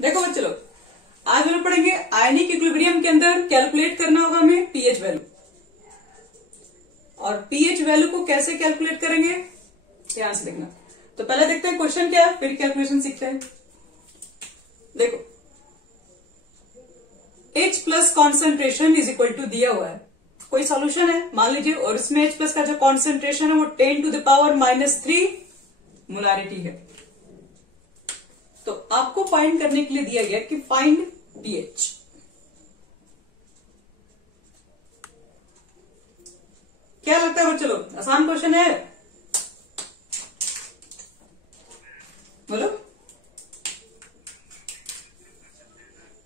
देखो बच्चे लोग, आज हम लोग पढ़ेंगे आयनिक इक्विलिब्रियम के अंदर कैलकुलेट करना होगा हमें पीएच वैल्यू। और पीएच वैल्यू को कैसे कैलकुलेट करेंगे ध्यान से देखना। तो पहले देखते हैं क्वेश्चन क्या है, फिर कैलकुलेशन सीखते हैं। देखो H plus concentration is equal to दिया हुआ है, कोई सॉल्यूशन है मान लीजिए, और इसमें H प्लस का जो कॉन्सेंट्रेशन है वो 10⁻³ मोलारिटी है। तो आपको फाइंड करने के लिए दिया गया कि फाइंड पीएच। क्या लगता है बच्चों लोग, आसान क्वेश्चन है? बोलो।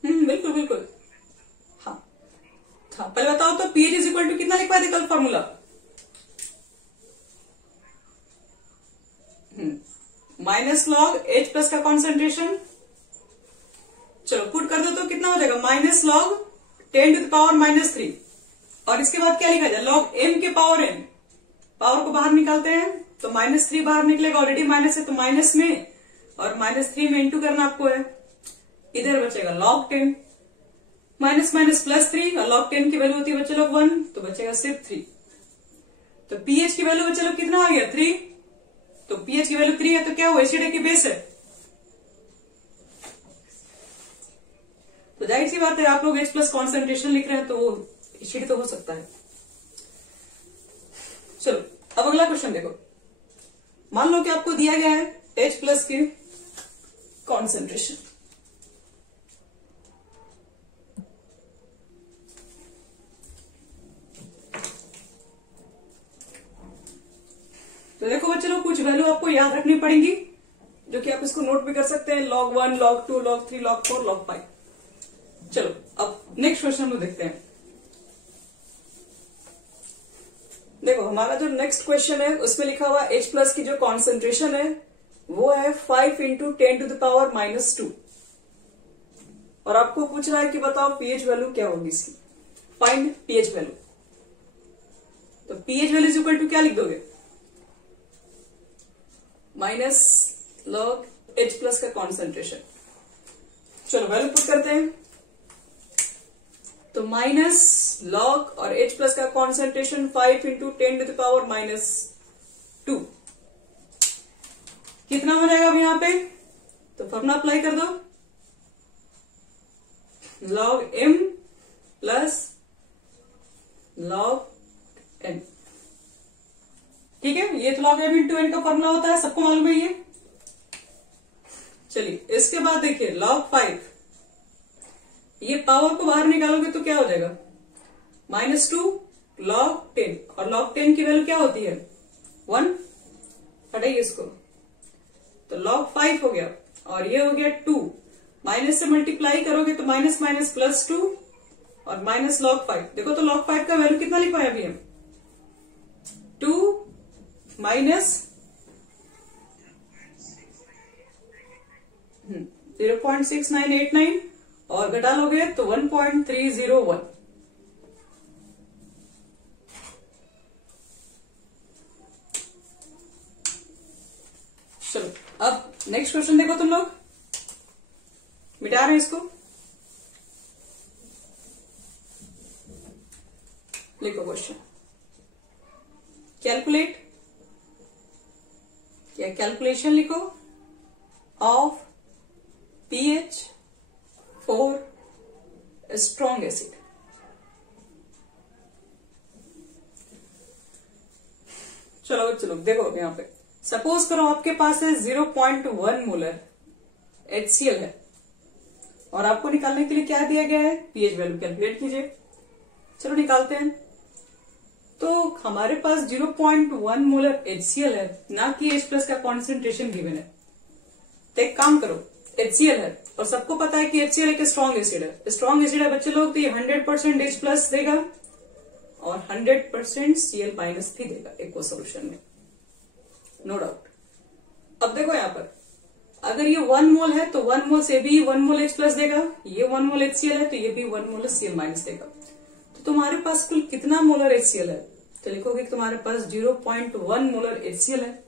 बिल्कुल बिल्कुल। हाँ हाँ, पहले बताओ तो पीएच इज इक्वल टू कितना लिखवाए थे कल formula? Minus log H plus का कॉन्सेंट्रेशन, चलो पुट कर दो तो कितना हो जाएगा, माइनस लॉग 10⁻³ और इसके बाद क्या लिखा जाए, लॉग m के पावर n। पावर को बाहर निकालते हैं तो -3 बाहर निकलेगा, ऑलरेडी माइनस है तो माइनस में, और -3 में इंटू करना आपको है। इधर बचेगा log 10, माइनस माइनस +3, और log 10 की वैल्यू होती है बच्चे लोग 1, तो बचेगा सिर्फ 3। तो पीएच की वैल्यू बच्चे लोग कितना आ गया, 3। तो पीएच की वैल्यू 3 है तो क्या हुआ, एसिड की बेस है। तो जाहिर सी बात है आप लोग H प्लस कॉन्सेंट्रेशन लिख रहे हैं तो वो एसिड तो हो सकता है। चलो अब अगला क्वेश्चन देखो। मान लो कि आपको दिया गया है H प्लस की कॉन्सेंट्रेशन, तो देखो बच्चे लोग कुछ वैल्यू आपको याद रखनी पड़ेगी, जो कि आप इसको नोट भी कर सकते हैं, log 1, log 2, log 3, log 4, log 5। चलो अब नेक्स्ट क्वेश्चन में देखते हैं। देखो हमारा जो नेक्स्ट क्वेश्चन है उसमें लिखा हुआ H प्लस की जो कॉन्सेंट्रेशन है वो है 5 × 10⁻², और आपको पूछ रहा है कि बताओ पीएच वैल्यू क्या होगी इसकी, फाइंड पीएच वैल्यू। तो pH value is equal to क्या लिख दोगे, माइनस लॉग H प्लस का कॉन्सेंट्रेशन। चलो वैल्यू पुट करते हैं, तो माइनस लॉग और H प्लस का कॉन्सेंट्रेशन 5 × 10⁻², कितना हो जाएगा अब यहां पे, तो फॉर्मूला अप्लाई कर दो, log m plus log n। ठीक है, ये तो log m × n का फॉर्मूला होता है, सबको मालूम है ये। चलिए इसके बाद देखिए log 5, ये पावर को बाहर निकालोगे तो क्या हो जाएगा, -2 log 10, और log 10 की वैल्यू क्या होती है 1, हटाइए इसको, तो log 5 हो गया, और ये हो गया 2, माइनस से मल्टीप्लाई करोगे तो माइनस माइनस +2 और माइनस log 5। देखो तो log 5 का वैल्यू कितना लिखवाए अभी हम, 2 माइनस 0.6989, और घटा लोगे तो 1.301। चलो अब नेक्स्ट क्वेश्चन देखो, तुम लोग मिटा रहे हैं इसको, लिखो क्वेश्चन, कैलकुलेट या कैलकुलेशन लिखो of pH for strong acid. चलो चलो देखो यहां पे सपोज करो आपके पास है 0.1 मोलर HCl है, और आपको निकालने के लिए क्या दिया गया है, पीएच वैल्यू कैलकुलेट कीजिए। चलो निकालते हैं। तो हमारे पास 0.1 मोलर HCl है, ना कि H प्लस का कॉन्सेंट्रेशन गिवन है। तो एक काम करो, HCl है और सबको पता है कि HCl एक स्ट्रॉन्ग एसिड है। स्ट्रॉन्ग एसिड है बच्चे लोग, तो ये 100% H प्लस देगा और 100% Cl माइनस भी देगा एक को सोल्यूशन में, नो डाउट। अब देखो यहां पर अगर ये 1 मोल है तो 1 मोल से भी 1 मोल H प्लस देगा, ये 1 मोल HCl है तो ये भी 1 मोल Cl माइनस देगा। तो तुम्हारे पास कुल कितना मोलर HCl है, तो लिखोगे कि तुम्हारे पास 0.1 मोलर HCl है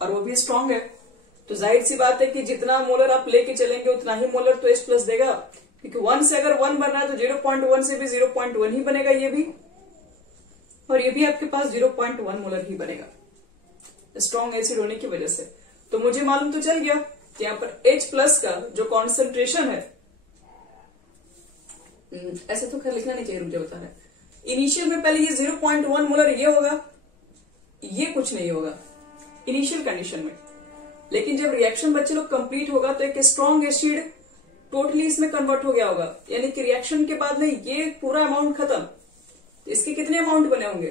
और वो भी स्ट्रॉन्ग है। तो जाहिर सी बात है कि जितना मोलर आप लेके चलेंगे उतना ही मोलर तो H प्लस देगा, क्योंकि 1 से अगर 1 बन रहा है तो 0.1 से भी 0.1 ही बनेगा ये भी, और ये भी आपके पास 0.1 मोलर ही बनेगा स्ट्रॉन्ग एसिड होने की वजह से। तो मुझे मालूम तो चल गया कि यहाँ पर H प्लस का जो कॉन्सेंट्रेशन है, ऐसे तो खैर लिखना नहीं चाहिए, मुझे बता रहा है इनिशियल में पहले ये 0.1 मोलर ये होगा, ये कुछ नहीं होगा इनिशियल कंडीशन में, लेकिन जब रिएक्शन बच्चे लोग कंप्लीट होगा तो एक स्ट्रॉन्ग एसिड टोटली इसमें कन्वर्ट हो गया होगा, यानी कि रिएक्शन के बाद में ये पूरा अमाउंट खत्म। तो इसके कितने अमाउंट बने होंगे,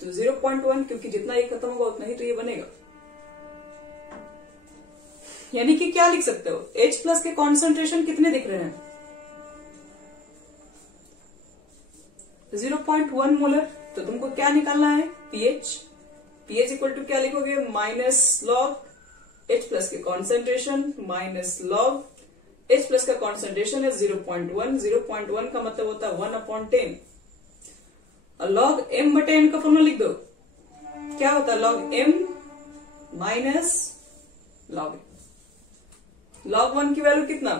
तो 0.1, क्योंकि जितना ये खत्म होगा उतना ही तो ये बनेगा। यानी कि क्या लिख सकते हो, H प्लस के कॉन्सेंट्रेशन कितने दिख रहे हैं, 0.1 मोलर। तो तुमको क्या निकालना है, pH। pH इक्वल टू क्या लिखोगे, माइनस लॉग H प्लस के concentration minus log H plus का कॉन्सेंट्रेशन है 0.1। 0.1 का मतलब होता है 1/10, और लॉग m बटे n का फॉर्मूला लिख दो, क्या होता है log m minus log n। Log 1 की वैल्यू कितना,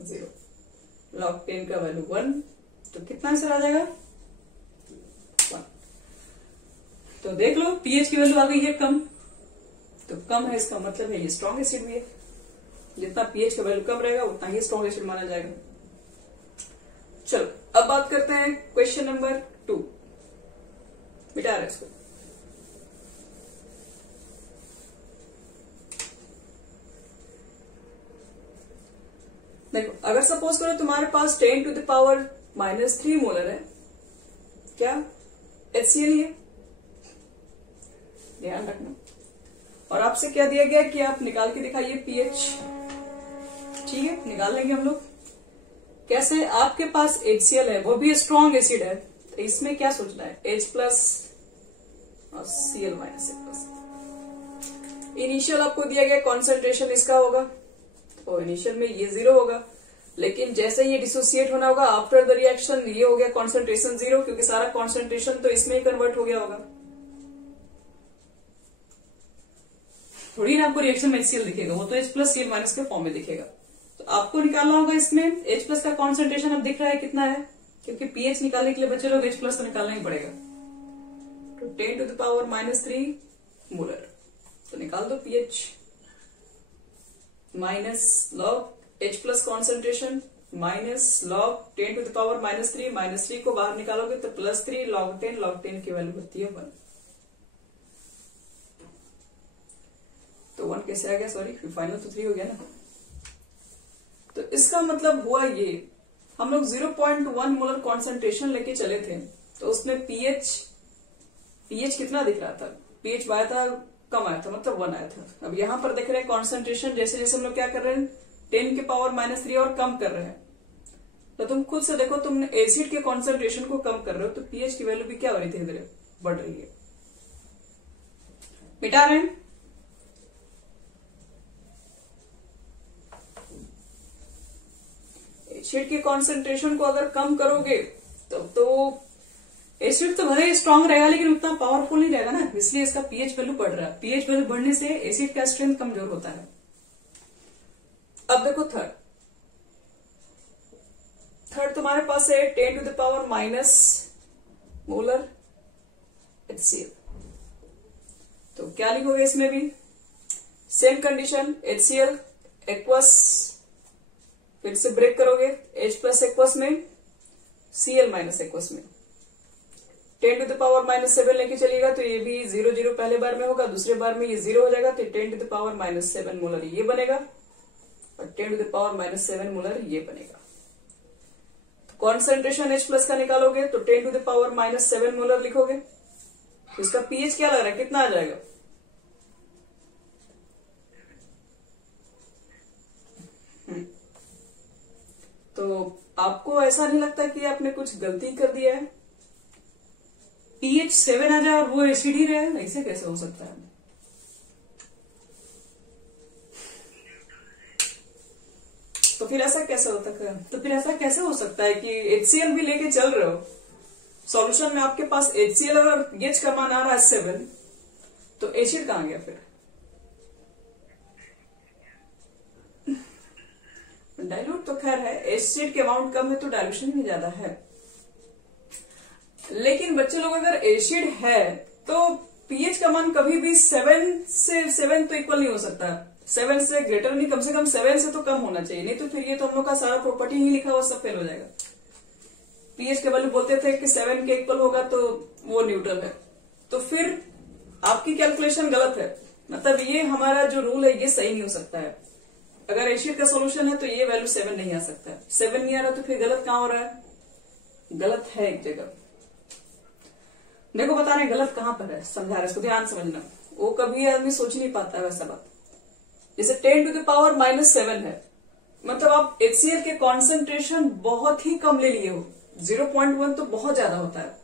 0, लॉग 10 का वैल्यू 1, तो कितना आंसर आ जाएगा, 1। तो देख लो pH की वैल्यू आ गई है कम, तो कम है इसका मतलब है ये स्ट्रॉन्ग एसिड भी है, जितना pH का वैल्यू कम रहेगा उतना ही स्ट्रॉन्ग एसिड माना जाएगा। चलो अब बात करते हैं क्वेश्चन नंबर 2, मिटा रहे इसको। देखो अगर सपोज करो तुम्हारे पास 10 टू द पावर -3 मोलर है, क्या HCl है, ध्यान रखना, और आपसे क्या दिया गया कि आप निकाल के दिखाइए pH। ठीक है, निकाल लेंगे हम लोग। कैसे, आपके पास HCl है, वो भी स्ट्रॉन्ग एसिड है, तो इसमें क्या सोचना है, H प्लस और Cl माइनस प्लस। इनिशियल आपको दिया गया कॉन्सेंट्रेशन इसका होगा, तो इनिशियल में ये 0 होगा, लेकिन जैसे ये डिसोसिएट होना होगा आफ्टर द रिएक्शन ये हो गया कॉन्सेंट्रेशन 0, क्योंकि सारा कॉन्सेंट्रेशन तो इसमें ही कन्वर्ट हो गया होगा। थोड़ी ना आपको रिएक्शन में HCl दिखेगा, वो तो H प्लस Cl माइनस के फॉर्म में दिखेगा। तो आपको निकालना होगा इसमें H प्लस का कॉन्सेंट्रेशन अब दिख रहा है कितना है, क्योंकि pH निकालने के लिए बच्चे लोग H प्लस तो निकालना ही पड़ेगा। तो 10 टू द पावर -3 मोलर, तो निकाल दो pH minus log H plus concentration minus log 10 to the power -3, -3 को बाहर निकालोगे तो +3 लॉग 10 की वैल्यू होती है 1। तो 1 कैसे आ गया, सॉरी फाइनल तो 3 हो गया ना। तो इसका मतलब हुआ ये, हम लोग 0.1 मोलर कॉन्सेंट्रेशन लेके चले थे, तो उसमें pH कितना दिख रहा था, pH आया था कम आया था, मतलब 1 आया था। अब यहां पर देख रहे हैं कॉन्सेंट्रेशन जैसे जैसे हम लोग क्या कर रहे हैं 10 के पावर -3 और कम कर रहे हैं, तो तुम खुद से देखो, तुमने एसिड के कॉन्सेंट्रेशन को कम कर रहे हो, तो pH की वैल्यू भी क्या हो रही धीरे धीरे बढ़ रही है। मिटा रहे हैं, एसिड के कॉन्सेंट्रेशन को अगर कम करोगे तो एसिड तो भले ही स्ट्रांग रहेगा लेकिन उतना पावरफुल नहीं रहेगा ना, इसलिए इसका pH वैल्यू बढ़ रहा है। pH वैल्यू बढ़ने से एसिड का स्ट्रेंथ कमजोर होता है। अब देखो थर्ड तुम्हारे पास है 10 to the power minus molar HCl, तो क्या लिखोगे इसमें भी सेम कंडीशन, HCl एक्वस, फिर से ब्रेक करोगे H प्लस एक्वस में Cl माइनस एक्वस में 10 टू द पावर -7 लेके चलिएगा, तो ये भी 0 0 पहले बार में होगा, दूसरे बार में ये 0 हो जाएगा, तो 10 टू द पावर -7 मोलर ये बनेगा, और 10 टू द पावर -7 मोलर ये बनेगा। तो कॉन्सेंट्रेशन H प्लस का निकालोगे तो 10 टू द पावर -7 मोलर लिखोगे, तो इसका pH क्या लग रहा है, कितना आ जाएगा, तो आपको ऐसा नहीं लगता कि आपने कुछ गलती कर दिया है, pH 7 आ जाए और वो एसिड ही रहे, ऐसे कैसे हो सकता है। तो फिर ऐसा कैसे हो सकता है कि HCl भी लेके चल रहे हो, सॉल्यूशन में आपके पास HCl और pH का मान आ रहा है 7, तो एसिड कहां गया फिर? डाइल्यूट तो खैर है, एसिड के अमाउंट कम है तो डाइल्यूशन भी ज्यादा है। लेकिन बच्चे लोग अगर एसिड है तो पीएच का मान कभी भी 7 तो इक्वल नहीं हो सकता। 7 से ग्रेटर नहीं, कम से कम 7 से तो कम होना चाहिए, नहीं तो फिर ये तो हम लोग का सारा प्रॉपर्टी ही लिखा हुआ सब फेल हो जाएगा। पीएच के वैल्यू बोलते थे कि 7 के इक्वल होगा तो वो न्यूट्रल है, तो फिर आपकी कैलकुलेशन गलत है। मतलब ये हमारा जो रूल है ये सही नहीं हो सकता है। अगर एसिड का सॉल्यूशन है तो ये वैल्यू 7 नहीं आ सकता है। 7 नहीं आ रहा तो फिर गलत कहां हो रहा है? गलत है एक जगह। देखो बता रहे गलत कहां पर है, समझा रहे, इसको ध्यान समझना। वो कभी आदमी सोच ही नहीं पाता है वैसा बात। जैसे 10⁻⁻7 है, मतलब आप HCl के कॉन्सेंट्रेशन बहुत ही कम ले लिए हो। 0.1 तो बहुत ज्यादा होता है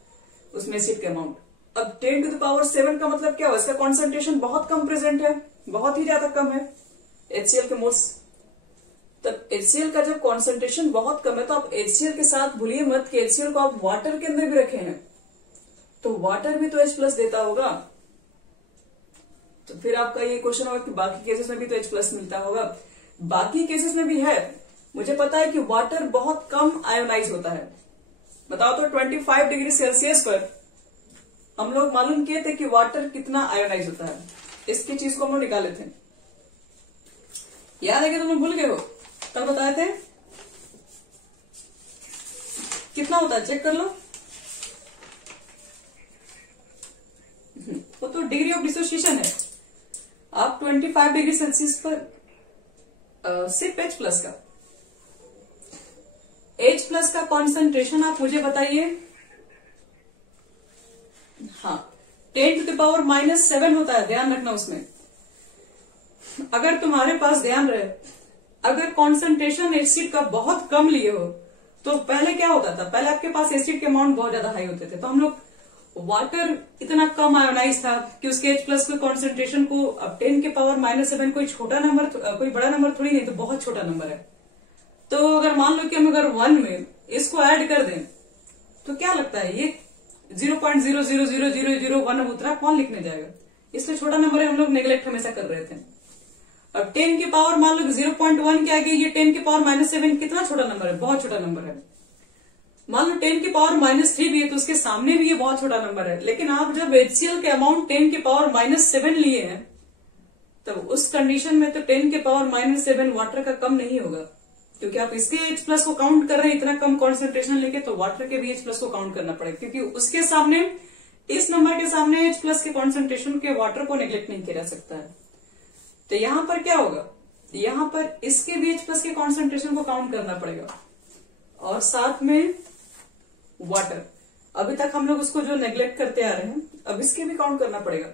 उसमें एसिड के अमाउंट। अब 10⁻7 का मतलब क्या हो? इसका कॉन्सेंट्रेशन बहुत कम प्रेजेंट है, बहुत ही ज्यादा कम है HCl के मोल्स। तब HCl का जब कॉन्सेंट्रेशन बहुत कम है तो आप HCl के साथ भूलिए मत कि HCl को आप वाटर के अंदर भी रखे हैं, तो वाटर भी तो H+ देता होगा। तो फिर आपका ये क्वेश्चन होगा कि बाकी केसेस में भी तो H+ मिलता होगा। बाकी केसेस में भी है, मुझे पता है कि वाटर बहुत कम आयोनाइज होता है। बताओ तो 25 डिग्री सेल्सियस पर हम लोग मालूम किए थे कि वाटर कितना आयोनाइज होता है। इसकी चीज को हम लोग निकाले थे, याद है कि तुम लोग भूल गए हो? कल बताए थे कितना होता है, चेक कर लो। वो तो डिग्री ऑफ डिसोसिएशन है। आप 25 डिग्री सेल्सियस पर सिर्फ H+ का H+ का कॉन्सेंट्रेशन आप मुझे बताइए। हाँ, 10⁻⁻7 होता है, ध्यान रखना उसमें। अगर तुम्हारे पास ध्यान रहे, अगर कॉन्सेंट्रेशन एसिड का बहुत कम लिए हो तो पहले क्या होता था? पहले आपके पास एसिड के अमाउंट बहुत ज्यादा हाई होते थे, तो हम लोग वाटर इतना कम आयोनाइज था कि उसके H+ के कॉन्सेंट्रेशन को, अब 10⁻⁻7 कोई छोटा नंबर, कोई बड़ा नंबर थोड़ी नहीं, तो बहुत छोटा नंबर है। तो अगर मान लो कि हम अगर 1 में इसको ऐड कर दें तो क्या लगता है ये 0.0000001 उतरा, कौन लिखने जाएगा? इससे छोटा नंबर है, हम लोग नेग्लेक्ट हमेशा कर रहे थे। अब 10 की पावर मान लो 0.1 के आगे ये 10⁻⁻7 कितना छोटा नंबर है? बहुत छोटा नंबर है। मान लो 10⁻³ भी है तो उसके सामने भी ये बहुत छोटा नंबर है। लेकिन आप जब HCl के अमाउंट 10⁻⁻7 लिए हैं तब उस कंडीशन में तो 10⁻⁻7 वाटर का कम नहीं होगा, क्योंकि आप इसके H+ को काउंट कर रहे हैं इतना कम कॉन्सेंट्रेशन लेके, तो वाटर के भी H+ को काउंट करना पड़ेगा, क्योंकि उसके सामने, इस नंबर के सामने H+ के कॉन्सेंट्रेशन के वाटर को नेग्लेक्ट नहीं किया जा सकता है। तो यहां पर क्या होगा? यहां पर इसके भी H+ के कॉन्सेंट्रेशन को काउंट करना पड़ेगा और साथ में वाटर। अभी तक हम लोग उसको जो नेग्लेक्ट करते आ रहे हैं, अब इसके भी काउंट करना पड़ेगा।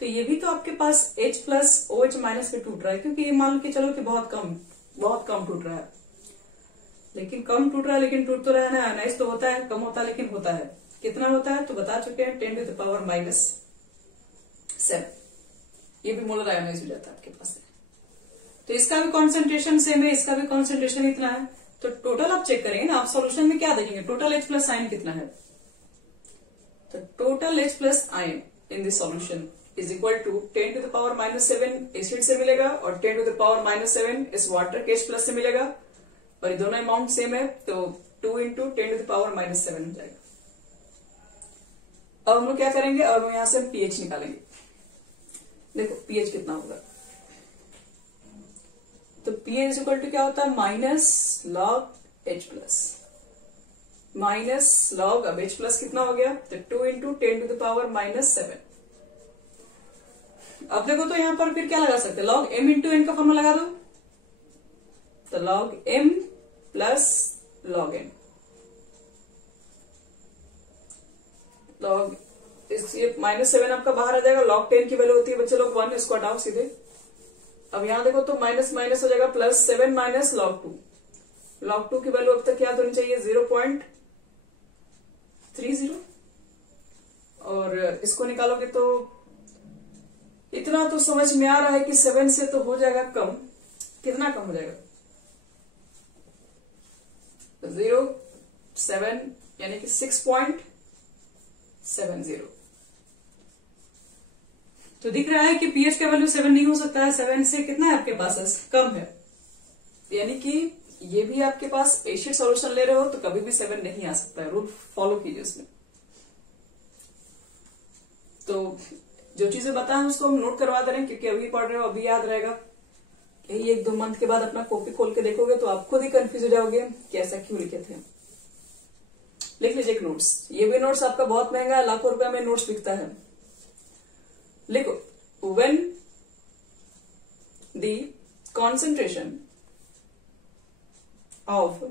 तो ये भी तो आपके पास H+ OH- में टूट रहा है, क्योंकि ये मान लो कि चलो कि बहुत कम टूट रहा है। लेकिन कम टूट रहा है, लेकिन टूट तो रहा है ना, आयोनाइज तो होता है, कम होता है लेकिन होता है। कितना होता है तो बता चुके हैं, 10⁻⁻7। ये भी मोलर आयोनाइज हो जाता है आपके पास। तो इसका भी कॉन्सेंट्रेशन सेम है, इसका भी कॉन्सेंट्रेशन इतना है। तो टोटल आप चेक करेंगे ना, आप सॉल्यूशन में क्या देखेंगे? टोटल H+ आयन कितना है? तो total H+ ion in this solution is equal to 10⁻⁻7 acid से मिलेगा और 10⁻⁻7 इस वाटर के H+ से मिलेगा, और ये दोनों अमाउंट सेम है, तो 2 × 10⁻⁻7 हो जाएगा। अब हम लोग क्या करेंगे? अब हम यहां से pH निकालेंगे। देखो pH कितना होगा, तो pH इज इक्वल टू क्या होता है? -log H+, माइनस लॉग, अब H+ कितना हो गया? तो 2 × 10⁻⁻7। अब देखो तो यहां पर फिर क्या लगा सकते हैं? log m × n का फॉर्मूला लगा दो, तो log m + log n। log ये -7 आपका बाहर आ जाएगा, log 10 की वैल्यू होती है बच्चे लोग 1, इसको हटाओ सीधे। अब यहां देखो तो माइनस माइनस हो जाएगा, +7 - log 2। log 2 की वैल्यू अब तक याद होनी चाहिए 0.30, और इसको निकालोगे तो इतना तो समझ में आ रहा है कि 7 से तो हो जाएगा कम। कितना कम हो जाएगा? 0.7 यानी कि 6.70। तो दिख रहा है कि पीएच का वैल्यू 7 नहीं हो सकता है, 7 से कितना है आपके पास, कम है। यानी कि ये भी आपके पास एसिड सॉल्यूशन ले रहे हो तो कभी भी 7 नहीं आ सकता है, रूल फॉलो कीजिए उसमें। तो जो चीजें बताएं उसको हम नोट करवा दे रहे हैं, क्योंकि अभी पढ़ रहे हो, अभी याद रहेगा। यही 1-2 मंथ के बाद अपना कॉपी खोल के देखोगे तो आप खुद ही कंफ्यूज हो जाओगे कि ऐसा क्यों लिखे थे। लिख लीजिए एक नोट्स, ये भी नोट्स आपका बहुत महंगा है, लाखों रुपए में नोट्स बिकता है। लिखो, when the concentration of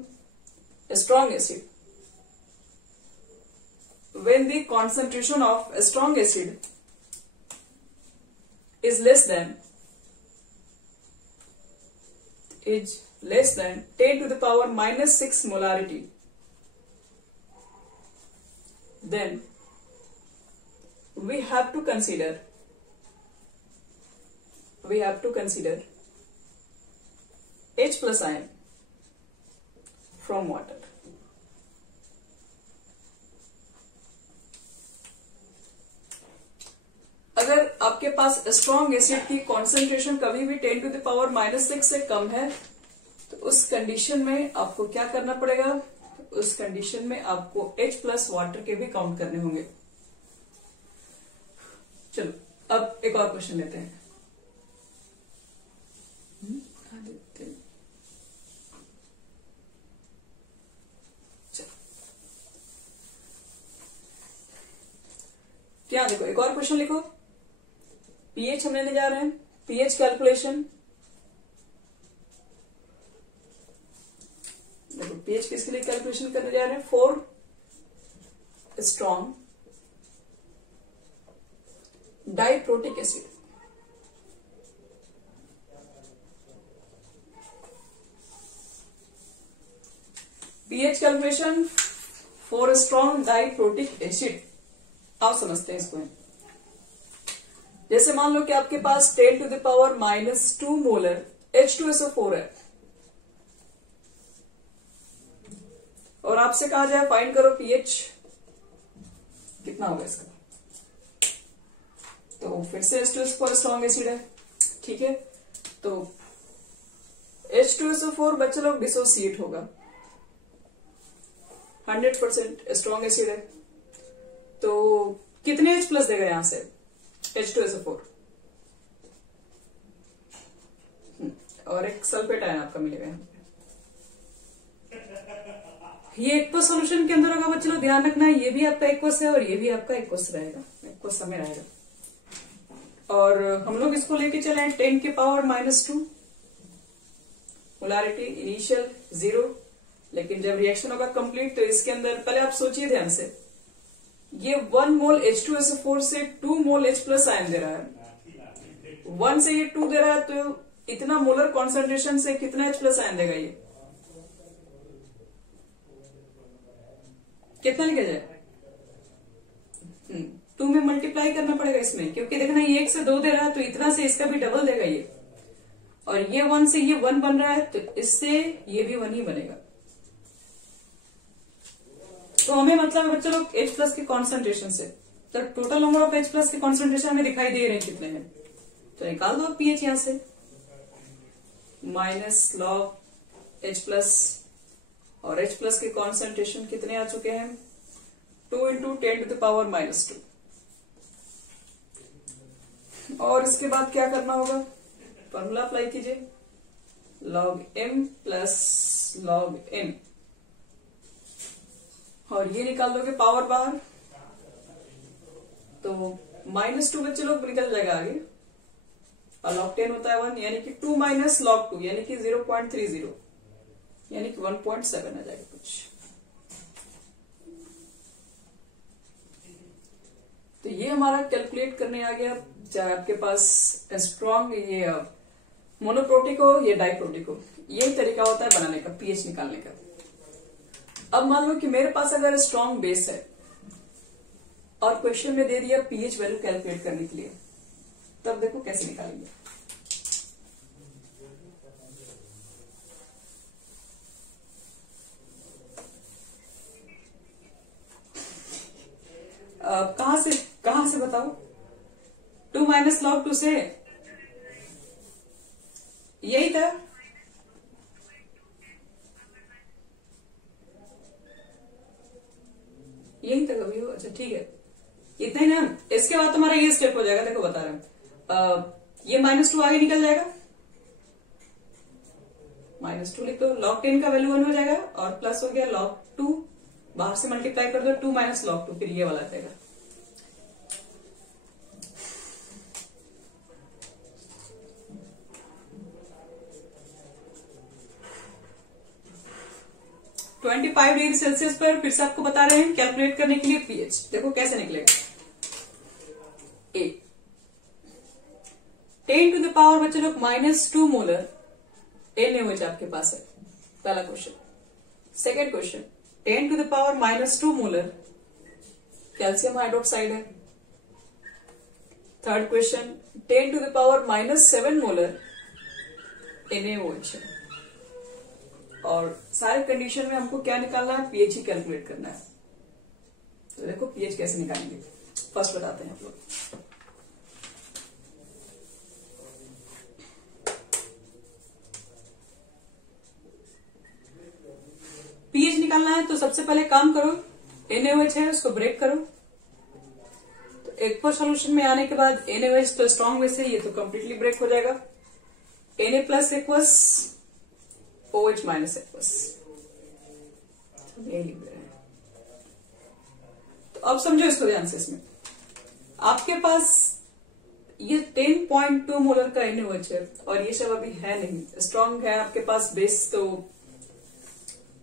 a strong acid, when the concentration of a strong acid is less than 10 to the power minus 6 molarity, then we have to consider H plus ion from water. अगर आपके पास strong acid की concentration कभी भी 10 to the power -6 से कम है तो उस condition में आपको क्या करना पड़ेगा, उस कंडीशन में आपको H प्लस वाटर के भी काउंट करने होंगे। चलो अब एक और क्वेश्चन लेते हैं। क्या देखो, एक और क्वेश्चन लिखो। पीएच हम लेने जा रहे हैं, पीएच कैलकुलेशन। देखो पीएच किसके लिए कैलकुलेशन करने जा रहे हैं, for strong diprotic acid. PH calculation for strong diprotic acid. आप समझते हैं इसको। जैसे मान लो कि आपके पास 10 to the power -2 molar H2SO4 है और आपसे कहा जाए फाइंड करो पीएच कितना होगा इसका, तो फिर से H2SO4 स्ट्रॉन्ग एसिड है, ठीक है। तो H2SO4 बच्चे लोग डिसोसिएट होगा, 100% स्ट्रॉन्ग एसिड है। तो कितने H प्लस देगा यहां से H2SO4 और एक सल्फेट आयन आपका मिलेगा यहां पे। ये एक्वस सॉल्यूशन के अंदर होगा बच्चों लोग, ध्यान रखना है। ये भी आपका एक्वस है और ये भी आपका एक्वस रहेगा, एक्वस में रहेगा। और हम लोग इसको लेके चले हैं 10 के पावर -2, मोलारिटी इनिशियल 0, लेकिन जब रिएक्शन होगा कंप्लीट तो इसके अंदर पहले आप सोचिए ध्यान से, ये 1 मोल H2SO4 से 2 मोल H प्लस आयन दे रहा है। 1 से ये 2 दे रहा है तो इतना मोलर कॉन्सेंट्रेशन से कितना H प्लस आयन देगा, ये कितना लिखा जाए, 2 में मल्टीप्लाई करना पड़ेगा इसमें, क्योंकि देखना ये 1 से 2 दे रहा है तो इतना से इसका भी डबल देगा ये, और ये 1 से ये 1 बन रहा है तो इससे ये भी 1 ही बनेगा। तो हमें मतलब है बच्चों लोग H प्लस के कॉन्सेंट्रेशन से, तो total number of H plus के कॉन्सेंट्रेशन हमें दिखाई दे रहे हैं कितने हैं, तो निकाल दो पीएच यहां से, माइनस लॉग H प्लस, और H प्लस के कॉन्सेंट्रेशन कितने आ चुके हैं, 2 × 10 टू द पावर -2। और इसके बाद क्या करना होगा, फॉर्मूला अप्लाई कीजिए, log m plus log n, और ये निकाल दोगे पावर बाहर तो -2 बच्चे लोग निकल जाएगा आगे, और log 10 होता है 1, यानी कि 2 - log 2 यानी कि 0.30, यानी कि 1.7 आ जाएगा कुछ। तो ये हमारा कैलकुलेट करने आ गया, चाहे आपके पास स्ट्रॉन्ग ये मोनोप्रोटिक हो या डाइप्रोटिक हो, यही तरीका होता है बनाने का, पीएच निकालने का। अब मान लो कि मेरे पास अगर स्ट्रॉन्ग बेस है और क्वेश्चन में दे दिया पीएच वैल्यू कैलकुलेट करने के लिए, तब देखो कैसे निकालेंगे। कहां से बताओ, 2 माइनस log 2 से? यही था। यही था कभी हो। अच्छा ठीक है, इतना ही ना। इसके बाद तुम्हारा ये स्टेप हो जाएगा, देखो बता रहा हूं। ये -2 आगे निकल जाएगा, -2 लिख दो, log 10 का वैल्यू 1 हो जाएगा, और प्लस हो गया log 2, बाहर से मल्टीप्लाई कर दो, 2 माइनस log 2, फिर ये वाला जाएगा। ट्वेंटी 25 डिग्री सेल्सियस पर फिर से आपको बता रहे हैं कैलकुलेट करने के लिए पीएच। देखो कैसे निकलेगा। 10 टू द पावर बच्चे लोग -2 मोलर NaOH आपके पास है, पहला question. Second question, 10 to the power -2 molar calcium hydroxide है। Third question, 10 to the power -7 molar NaOH है। और सारे कंडीशन में हमको क्या निकालना है? पीएच ही कैलकुलेट करना है। तो देखो पीएच कैसे निकालेंगे, फर्स्ट बताते हैं आप लोग। पीएच निकालना है तो सबसे पहले काम करो, NaOH है उसको ब्रेक करो। तो एक्वा सॉल्यूशन में आने के बाद NaOH तो स्ट्रॉन्ग में से ये तो कंप्लीटली ब्रेक हो जाएगा। Na plus aqueous OH minus aqueous, यही लिख दे रहे हैं। तो अब समझो इसको ध्यान से। इसमें आपके पास ये 10.2 मोलर का NaOH है और ये सब अभी है नहीं, स्ट्रॉन्ग है आपके पास बेस। तो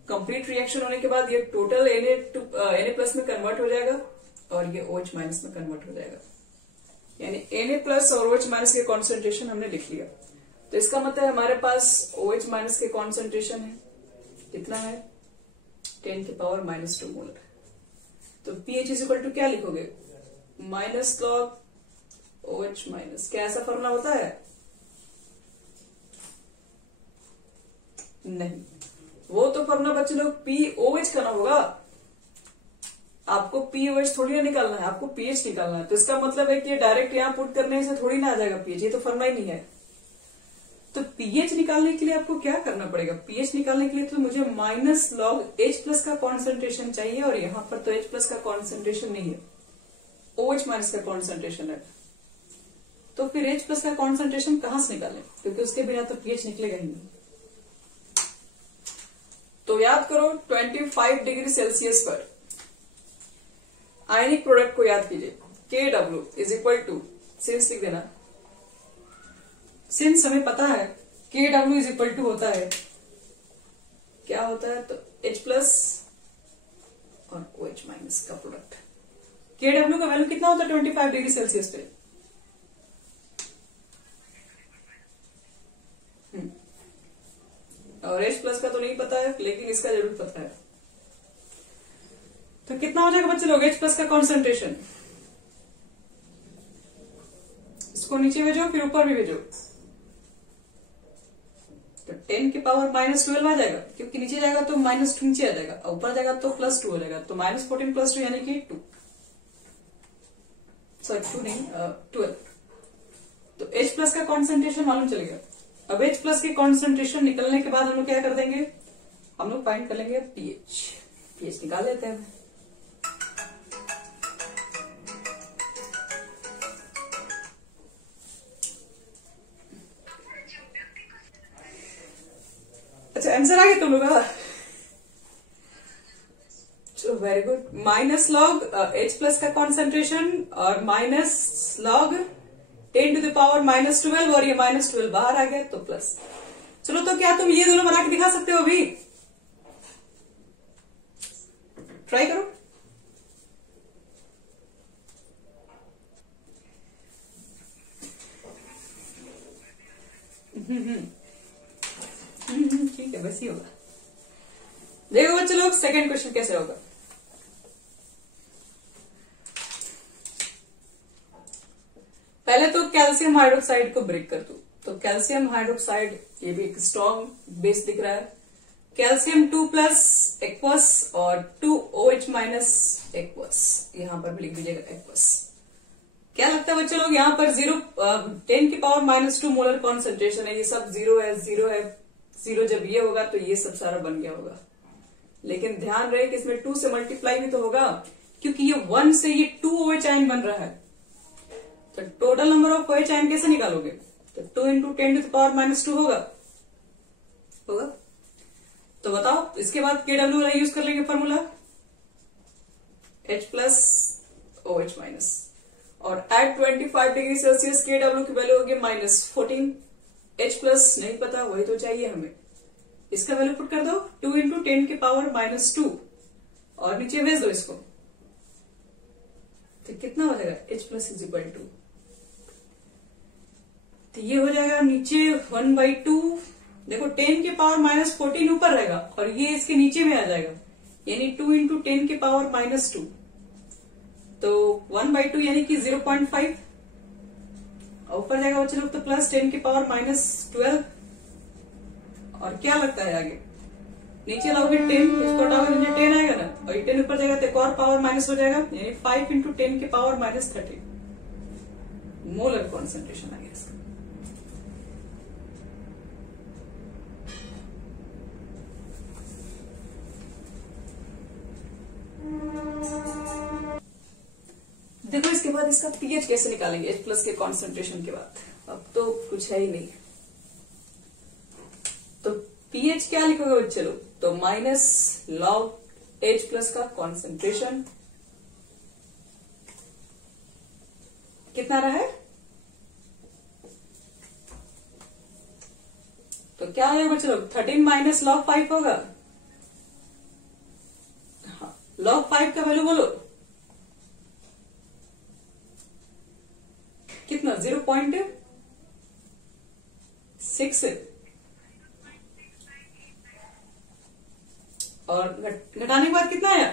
कंप्लीट रिएक्शन होने के बाद ये टोटल Na प्लस में कन्वर्ट हो जाएगा और ये OH माइनस में कन्वर्ट हो जाएगा। यानी Na प्लस और OH माइनस के कॉन्सेंट्रेशन हमने लिख लिया। तो इसका मतलब हमारे पास OH माइनस के कॉन्सेंट्रेशन है, कितना है? 10 की पावर -2 मोलर। तो pH इज इक्वल टू क्या लिखोगे? -log OH minus. क्या ऐसा फॉर्मूला होता है? नहीं, वो तो फॉर्मूला बच्चे लोग POH करना होगा। आपको POH थोड़ी ना निकालना है, आपको pH निकालना है। तो इसका मतलब है कि ये डायरेक्ट यहां पुट करने से थोड़ी ना आ जाएगा pH, ये तो फॉर्मूला ही नहीं है। तो pH निकालने के लिए आपको क्या करना पड़ेगा? pH निकालने के लिए तो मुझे -log H प्लस का कॉन्सेंट्रेशन चाहिए, और यहां पर तो H प्लस का कॉन्सेंट्रेशन नहीं है, OH माइनस का कॉन्सेंट्रेशन है। तो फिर H प्लस का कॉन्सेंट्रेशन कहां से निकालें? क्योंकि उसके बिना तो pH निकलेगा ही नहीं। तो याद करो 25 डिग्री सेल्सियस पर आयनिक प्रोडक्ट को याद कीजिए। Kw is equal to, since लिख देना, सिंस हमें पता है Kw इज इक्वल टू होता है, क्या होता है? तो H प्लस और OH माइनस का प्रोडक्ट। Kw का वैल्यू कितना होता है 25 डिग्री सेल्सियस पे? और H प्लस का तो नहीं पता है, लेकिन इसका जरूर पता है। तो कितना हो जाएगा बच्चे लोग H प्लस का कॉन्सेंट्रेशन? इसको नीचे भेजो फिर ऊपर भी भेजो। तो 10 की पावर -12 आ जाएगा, क्योंकि नीचे जाएगा तो -2 नीचे आ जाएगा, और ऊपर जाएगा तो +2 हो जाएगा। तो -14 + 2 यानी कि 2, सॉरी 2 नहीं 12। तो H प्लस का कॉन्सेंट्रेशन मालूम चल गया। अब H प्लस की कॉन्सेंट्रेशन निकलने के बाद हम लोग क्या कर देंगे? हम लोग फाइंड कर लेंगे pH निकाल लेते हैं। अच्छा आंसर आ गया तुम लोग का? चलो very good. -log H plus का कॉन्सेंट्रेशन और -log 10 टू द पावर -12, और ये -12 बाहर आ गया तो प्लस। चलो तो क्या तुम ये दोनों बना के दिखा सकते हो? अभी ट्राई करो। ठीक है, बस ही होगा। देखो बच्चे लोग सेकंड क्वेश्चन कैसे होगा। पहले तो कैल्शियम हाइड्रोक्साइड को ब्रेक कर दो। तो कैल्शियम हाइड्रोक्साइड, ये भी एक स्ट्रॉन्ग बेस दिख रहा है। कैल्शियम 2 प्लस एक्वस और 2 OH माइनस एक्वस, यहां पर भी लिख दीजिएगा एक्वस। क्या लगता है बच्चे लोग, यहाँ पर 10 की पावर -2 मोलर कॉन्सेंट्रेशन है, ये सब जीरो है, जीरो है, जीरो जब ये होगा तो ये सब सारा बन गया होगा। लेकिन ध्यान रहे कि इसमें 2 से मल्टीप्लाई भी तो होगा, क्योंकि ये 1 से ये 2 OH आयन बन रहा है। तो total number of OH ion कैसे निकालोगे? तो 2 इंटू 10 टू द पावर -2 होगा। तो बताओ, इसके बाद KW वाला यूज कर लेंगे formula, H plus OH minus, और एट 25 डिग्री सेल्सियस KW की वैल्यू होगी -14। H प्लस नहीं पता, वही तो चाहिए हमें, इसका वैल्यू पुट कर दो 2 इंटू 10 की पावर -2 और नीचे भेज दो इसको। तो कितना हो जाएगा? H plus is equal to, तो ये हो जाएगा नीचे 1/2। देखो 10 के पावर -14 ऊपर रहेगा और ये इसके नीचे में आ जाएगा, यानी 2 इंटू 10 के पावर -2, तो 1/2 यानी कि 0.5 और ऊपर जाएगा बच्चे लोग तो प्लस 10 की पावर -12। और क्या लगता है आगे नीचे लाओगे 10, इसको हटाओगे नीचे 10 आएगा ना, और 10 ऊपर जाएगा तो एक और पावर माइनस हो जाएगा, यानी 5 इंटू 10 की पावर -30 मोलर कॉन्सेंट्रेशन आ गया इसका। देखो इसके बाद इसका पीएच कैसे निकालेंगे H प्लस के कॉन्सेंट्रेशन के बाद, अब तो कुछ है ही नहीं। तो पीएच क्या लिखोगे बच्चे लोग? तो माइनस लॉग H प्लस का कॉन्सेंट्रेशन कितना रहा है, तो क्या हो जाएगा बच्चे लोग? 13 माइनस लॉग 5 होगा। हाँ, लॉग 5 का वैल्यू बोलो कितना? 0.6 और घटाने के बाद कितना आया?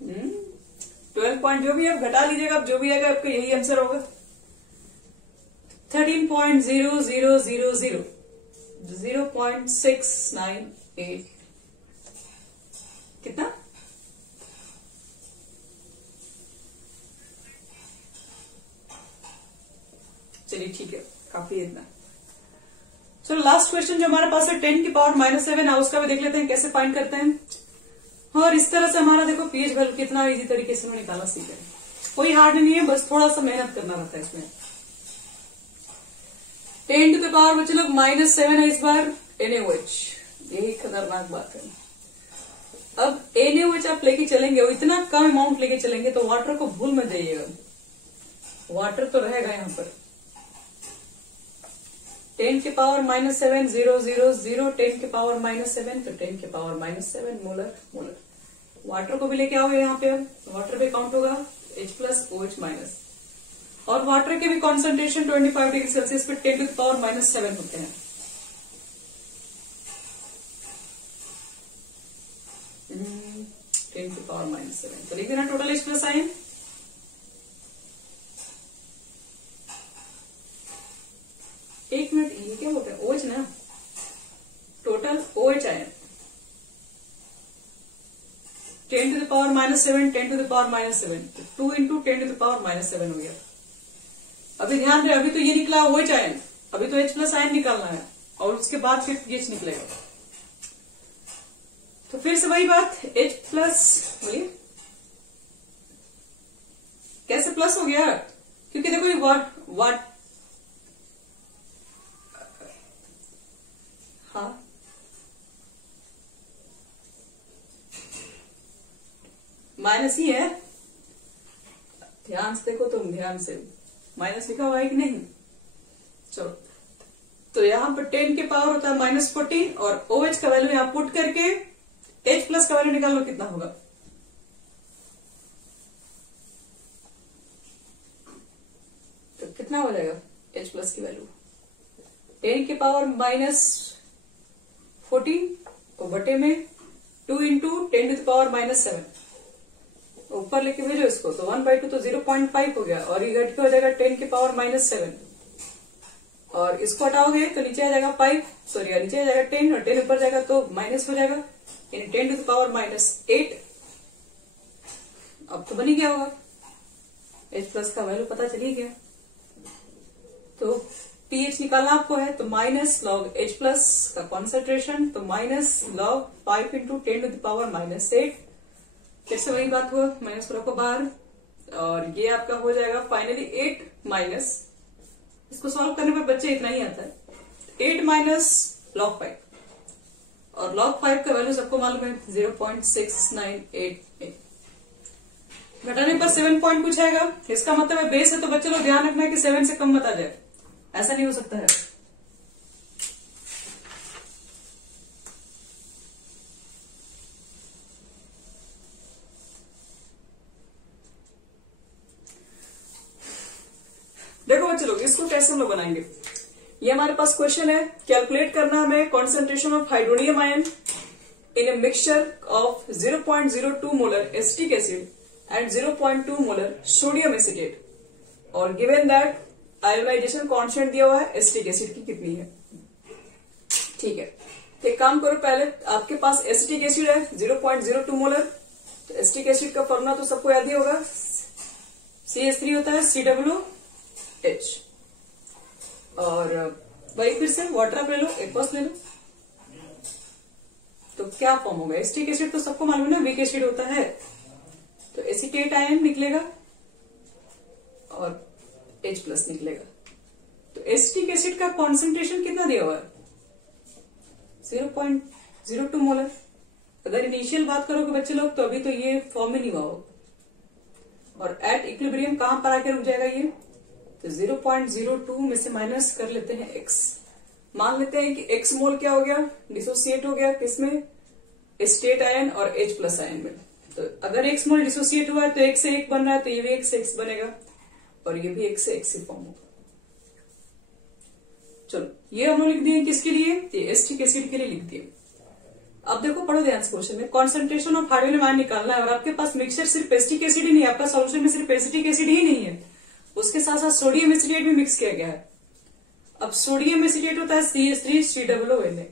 हम्म, 12 पॉइंट जो भी आप घटा लीजिएगा, अब जो भी आएगा आपका यही आंसर होगा। 13.0000 0.698 कितना? चलिए ठीक है, काफी इतना। चलो लास्ट क्वेश्चन जो हमारे पास है 10 की पावर -7 है, उसका भी देख लेते हैं कैसे फाइंड करते हैं। और इस तरह से हमारा देखो पीएच वैल्यू कितना इजी तरीके से हमें निकालना सीख है, कोई हार्ड नहीं है, बस थोड़ा सा मेहनत करना रहता है इसमें। 10 टू द पावर बच्चे लोग -7 है इस बार NaOH, यही खतरनाक बात है। अब NaOH आप लेके चलेंगे और इतना कम अमाउंट लेके चलेंगे तो वाटर को भूल मत जाइएगा, वाटर तो रहेगा यहाँ पर। 10 के पावर -7 0 0 0 10 के पावर -7 तो 10 के पावर -7 मोलर मोलर। वाटर को भी लेके आओगे यहाँ पे, वाटर पे काउंट होगा H प्लस OH माइनस, और वाटर के भी कॉन्सेंट्रेशन 25 डिग्री सेल्सियस पे 10 टू द पावर -7 होते हैं। 10 टू द पावर -7 तो लिख देना टोटल H प्लस आयन। एक मिनट, ये क्या होता है? OH ना, total OH ion 10 to the power -7 10 to the power -7 2 into 10 to the power -7 हो गया। अभी ध्यान रहे, अभी तो ये निकला OH आयन, अभी तो H प्लस आयन निकालना है और उसके बाद फिर पीएच निकलेगा। तो फिर से वही बात, H प्लस, बोलिए कैसे प्लस हो गया? क्योंकि देखो ये वाट हाँ माइनस ही है, ध्यान से देखो तुम, ध्यान से, माइनस लिखा हुआ है कि नहीं? चलो, तो यहां पर 10 के पावर होता है -14 और OH का वैल्यू यहां पुट करके H प्लस का वैल्यू निकाल लो कितना होगा। तो कितना हो जाएगा H प्लस की वैल्यू? 10 के पावर -14 और बटे में 2 इंटू 10 टू द पावर -7 ऊपर लेके भेजो इसको, तो 1/2 तो 0.5 हो गया और ये घट के हो जाएगा 10 के पावर -7। और इसको हटाओगे तो नीचे आ जाएगा 5, सॉरी नीचे आ जाएगा 10 और 10 ऊपर जाएगा तो माइनस हो जाएगा, यानी 10 टू द पावर -8। अब तो बन ही गया होगा, H प्लस का वैल्यू पता चल ही गया। तो pH निकालना आपको है तो माइनस लॉग H प्लस का कॉन्सेंट्रेशन, तो minus log 5 into 10 to the power -8। फिर से वही बात हुआ, माइनस को रखो बाहर और ये आपका हो जाएगा फाइनली 8 माइनस, इसको सॉल्व करने पर बच्चे इतना ही आता है, 8 माइनस लॉग 5, और लॉग 5 का वैल्यू सबको मालूम है 0.698। घटाने पर 7 पॉइंट कुछ आएगा, इसका मतलब है बेस है, तो बच्चे लोग ध्यान रखना है कि 7 से कम मत आ जाए, ऐसा नहीं हो सकता है। देखो बच्चे लोग इसको कैसे हम लोग बनाएंगे, ये हमारे पास क्वेश्चन है, कैलकुलेट करना हमें concentration of hydronium ion in a mixture of 0.02 molar acetic acid and 0.2 molar sodium acetate, और गिवन दैट आयोनाइजेशन कांस्टेंट दिया हुआ है एसिटिक एसिड की कितनी है। ठीक है, तो एक काम करो, पहले आपके पास एसिटिक एसिड है 0.02 मोलर, तो एसिटिक एसिड का फॉर्मूला तो सबको याद ही होगा, CH3 होता है COOH, और वही फिर से वाटर आप ले लो, एक्वस ले लो, तो क्या फॉर्म होगा, एसिटिक एसिड तो सबको मालूम है ना वीक एसिड होता है, तो एसीटेट आयन निकलेगा और H प्लस निकलेगा। तो एसिटिक एसिड का कॉन्सेंट्रेशन कितना दिया हुआ है 0.02 मोलर। अगर इनिशियल बात करोगे बच्चे लोग तो अभी तो ये फॉर्म ही नहीं हुआ हो, और एट इक्विलिब्रियम कहां पर आके रुक जाएगा ये, तो 0.02 में से माइनस कर लेते हैं x, मान लेते हैं कि x मोल क्या हो गया, डिसोसिएट हो गया किसमें, एसिटेट आयन और H प्लस आयन में। तो अगर x मोल डिसोसिएट हुआ है तो x से 1 बन रहा है, तो ये भी x से x बनेगा और ये भी x से x फॉर्म होगा। चलो ये हम लोग लिख दिए किसके लिए, ये एसिटिक एसिड के लिए लिख दिए। अब देखो पढ़ो ध्यान से क्वेश्चन में, कॉन्सेंट्रेशन ऑफ हाइड्रोनियम आयन निकालना है, और आपके पास मिक्सचर सिर्फ एसिटिक एसिड ही नहीं है, आपका सॉल्यूशन में सिर्फ एसिटिक एसिड ही नहीं है, उसके साथ साथ सोडियम एसिटेट भी मिक्स किया गया है। अब सोडियम एसिटेट होता है CH3COONA।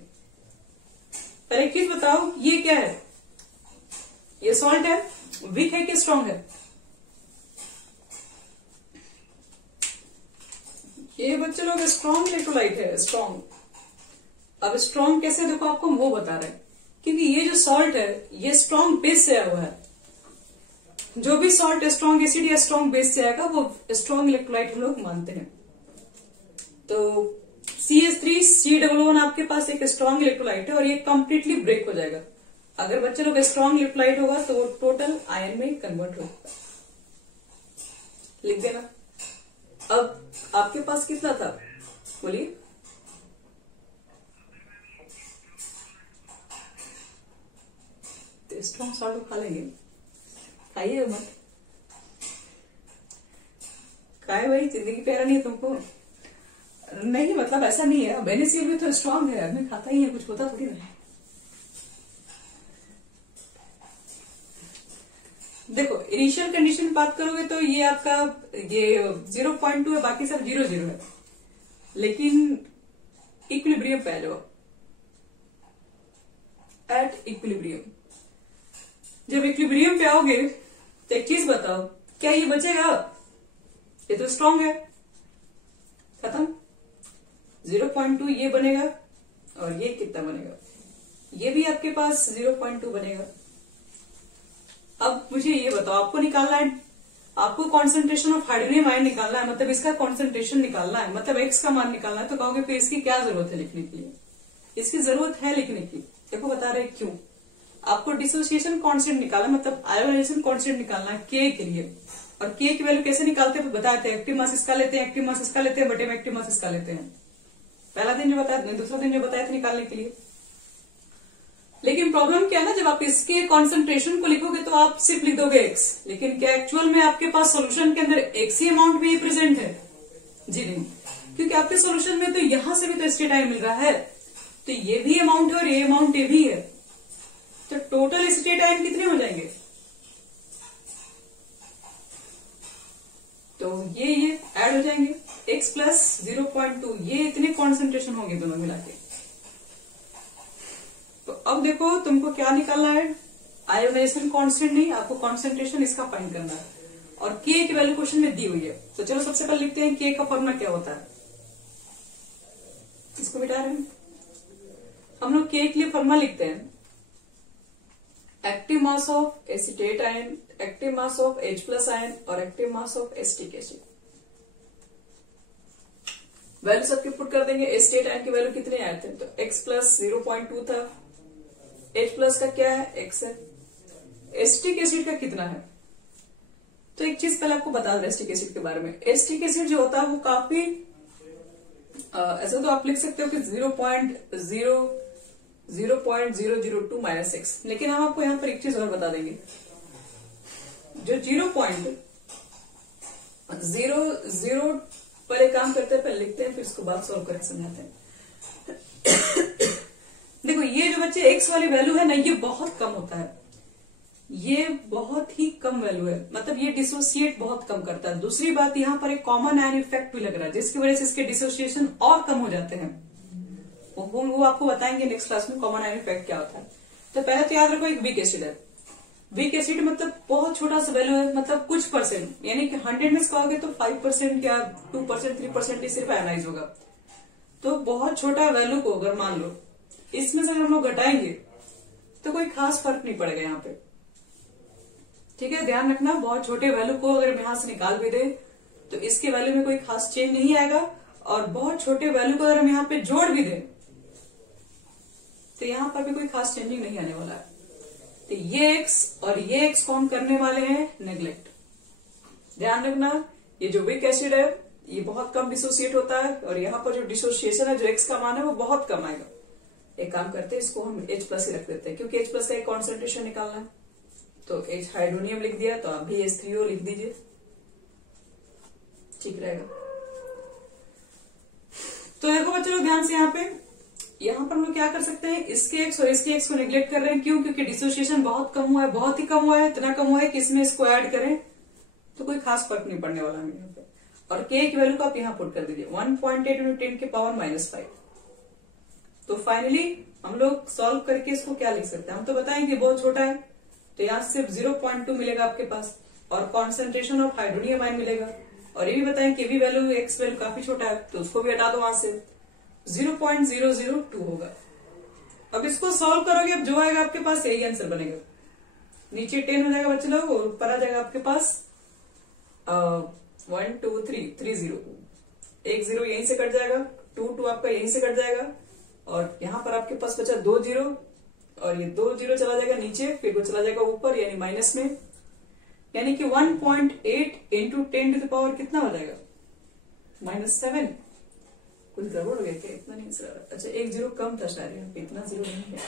पहले एक चीज बताओ, ये क्या है, ये सॉल्ट है, वीक है कि स्ट्रांग है, ये बच्चे लोग स्ट्रांग इलेक्ट्रोलाइट है, स्ट्रांग। अब स्ट्रांग कैसे देखो आपको वो बता रहे हैं, क्योंकि ये जो सॉल्ट है ये स्ट्रांग बेस से आया हुआ है, जो भी सॉल्ट स्ट्रांग एसिड या स्ट्रांग बेस से आएगा वो स्ट्रांग इलेक्ट्रोलाइट हम लोग मानते हैं। तो CH3COOH आपके पास एक स्ट्रांग इलेक्ट्रोलाइट है और ये कंप्लीटली ब्रेक हो जाएगा, अगर बच्चे लोग स्ट्रांग इलेक्ट्रोलाइट होगा तो वो टोटल आयन में कन्वर्ट होगा, लिख देना। अब आपके पास कितना था बोलिए, तो स्ट्रांग सॉल्ट खा लेंगे, खाइए मत, खाए भाई, जिंदगी प्यारा नहीं है तुमको, नहीं मतलब ऐसा नहीं है, बेनिसिल भी तो स्ट्रांग है, आदमी खाता ही है, कुछ होता थोड़ी ना। देखो इनिशियल कंडीशन बात करोगे तो ये आपका ये 0.2 है, बाकी सब 0 0 है, लेकिन इक्विलिब्रियम पहले हो, एट इक्विलिब्रियम, जब इक्विलिब्रियम पे आओगे तो एक चीज बताओ, क्या ये बचेगा, ये तो स्ट्रांग है, खत्म, 0.2 ये बनेगा और ये कितना बनेगा, ये भी आपके पास 0.2 बनेगा। अब मुझे ये बताओ, आपको निकालना है, आपको कॉन्सेंट्रेशन ऑफ हाइड्रोनियम आयन निकालना है, मतलब इसका कॉन्सेंट्रेशन निकालना है, मतलब x का मान निकालना है, तो कहोगे फिर इसकी क्या जरूरत है लिखने के लिए, इसकी जरूरत है लिखने की, देखो बता रहे क्यों, आपको डिसोसिएशन कांस्टेंट निकालना, मतलब आयोनाइजेशन कांस्टेंट निकालना है k के लिए, और k की वैल्यू कैसे निकालते हैं बताते हैं, एक्टिव मास इसका लेते हैं, एक्टिव मास इसका लेते हैं, बटे में एक्टिव मास इसका लेते हैं, पहला दिन जो बताया, दूसरा दिन जो बताया था निकालने के लिए। लेकिन प्रॉब्लम क्या है ना, जब आप इसके कॉन्सेंट्रेशन को लिखोगे तो आप सिर्फ लिख दोगे x, लेकिन क्या एक्चुअल में आपके पास सॉल्यूशन के अंदर x ही अमाउंट भी प्रेजेंट है, जी नहीं, क्योंकि आपके सॉल्यूशन में तो यहां से भी तो एसिटेट आयन मिल रहा है, तो ये भी अमाउंट है और ये अमाउंट ये भी है, तो टोटल एसिटेट आयन कितने हो जाएंगे, तो ये ऐड हो जाएंगे, x प्लस 0.2, ये इतने कॉन्सेंट्रेशन होंगे दोनों मिला के। तो अब देखो तुमको क्या निकालना है, आयोनाइजेशन कांस्टेंट नहीं, आपको कॉन्सेंट्रेशन इसका फाइंड करना है। और k की वैल्यू क्वेश्चन में दी हुई है। तो चलो सबसे पहले लिखते हैं k का फॉर्मूला क्या होता है। इसको मिटा रहे हैं हम लोग। k के लिए फॉर्मूला लिखते हैं active mass of acetate ion, active mass of H plus ion और active mass of acetic acid. Value सबके पुट कर देंगे। एसीटेट आयन की वैल्यू कितने आए थे, तो x प्लस 0.2 था। H प्लस का क्या है, x है। एसिटिक एसिड का कितना है, तो एक चीज पहले आपको बता दें एसिटिक एसिड के बारे में। एसिटिक एसिड जो होता है वो काफी ऐसा तो आप लिख सकते हो कि 0.002 माइनस एक्स, लेकिन हम आपको यहां पर एक चीज और बता देंगे। जो 0.00 पहले काम करते हैं, पहले लिखते हैं, फिर इसको बात सॉल्व करके समझाते हैं। देखो ये जो बच्चे एक्स वाली वैल्यू है ना, ये बहुत कम होता है, ये बहुत ही कम वैल्यू है, मतलब ये डिसोसिएट बहुत कम करता है। दूसरी बात, यहाँ पर एक कॉमन आयन इफेक्ट भी लग रहा है, जिसकी वजह से इसके डिसोसिएशन और कम हो जाते हैं। वो आपको बताएंगे नेक्स्ट क्लास में कॉमन आयन इफेक्ट क्या होता है। तो पहले तो याद रखो एक वीक एसिड है। वीक एसिड मतलब बहुत छोटा सा वैल्यू है, मतलब कुछ परसेंट, यानी कि 100 में कहोगे तो 5% या 2%, 3% ही सिर्फ आयनाइज होगा। तो बहुत छोटा वैल्यू को अगर मान लो इसमें से हम लोग घटाएंगे तो कोई खास फर्क नहीं पड़ेगा यहाँ पे, ठीक है। ध्यान रखना, बहुत छोटे वैल्यू को अगर यहां से निकाल भी दे तो इसके वैल्यू में कोई खास चेंज नहीं आएगा, और बहुत छोटे वैल्यू को अगर हम यहाँ पे जोड़ भी दें तो यहाँ पर भी कोई खास चेंजिंग नहीं आने वाला है। तो ये x और ये x को हम करने वाले हैं नेग्लेक्ट। ध्यान रखना, ये जो वीक एसिड है ये बहुत कम डिसोसिएट होता है, और यहाँ पर जो डिसोसिएशन है, जो x का मान है वो बहुत कम आएगा। एक काम करते हैं, इसको हम H प्लस ही रख देते हैं, क्योंकि H प्लस का एक कॉन्सेंट्रेशन निकालना है। तो H हाइड्रोनियम लिख दिया, तो आप भी H3O लिख दीजिए, ठीक रहेगा। तो देखो बच्चों लोग ध्यान से, यहाँ पर हम लोग क्या कर सकते हैं, इसके x और इसके x को नेग्लेक्ट कर रहे हैं। क्यों, क्योंकि डिसोसिएशन बहुत कम हुआ है, बहुत ही कम हुआ है, इतना कम हुआ है कि इसमें इसको ऐड करें तो कोई खास फर्क नहीं पड़ने वाला है यहाँ पे। और k की वैल्यू को आप यहाँ पुट कर दीजिए 1.8 × 10 की पावर -5। तो फाइनली हम लोग सॉल्व करके इसको क्या लिख सकते हैं, हम तो बताएंगे बहुत छोटा है, तो यहाँ सिर्फ 0.2 मिलेगा आपके पास, और कॉन्सेंट्रेशन ऑफ हाइड्रोनियम आयन मिलेगा। और ये भी बताएं कि वैल्यू एक्स वैल्यू काफी छोटा है, तो उसको भी हटा दो वहां से, 0.002 होगा। अब इसको सॉल्व करोगे, अब जो आएगा आपके पास यही आंसर बनेगा। नीचे 10 हो जाएगा बच्चे लोग, और ऊपर आ जाएगा आपके पास 1 2 3 3 0, एक 0 यहीं से कट जाएगा, 2 आपका यहीं से कट जाएगा, और यहाँ पर आपके पास बचा 2 0, और ये 2 0 चला जाएगा नीचे, फिर वो चला जाएगा ऊपर यानी माइनस में, यानी कि 1.8 × 10 टू द पावर कितना हो जाएगा, -7। कुछ गड़बड़ हो गया क्या, इतना नहीं सर, अच्छा एक 0 कम था शायद, यहाँ पे इतना 0 नहीं है,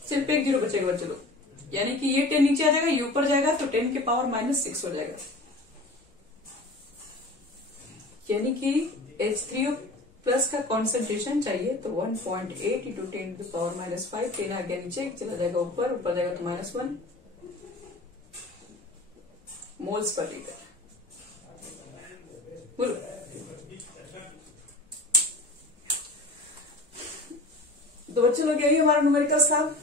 सिर्फ एक 0 बचेगा बच्चे लोग, यानी कि ये 10 नीचे आ जाएगा, ये ऊपर जाएगा, तो 10 के पावर -6 हो जाएगा, यानी कि H3O प्लस का कॉन्सेंट्रेशन चाहिए, तो 1.8 × 10 टू द पावर -5, 10 आ गया नीचे, चला जाएगा ऊपर, ऊपर जाएगा तो -1 मोल्स पर लीटर। बोलो, तो बच्चे लोग यही हमारा न्यूमेरिकल्स था।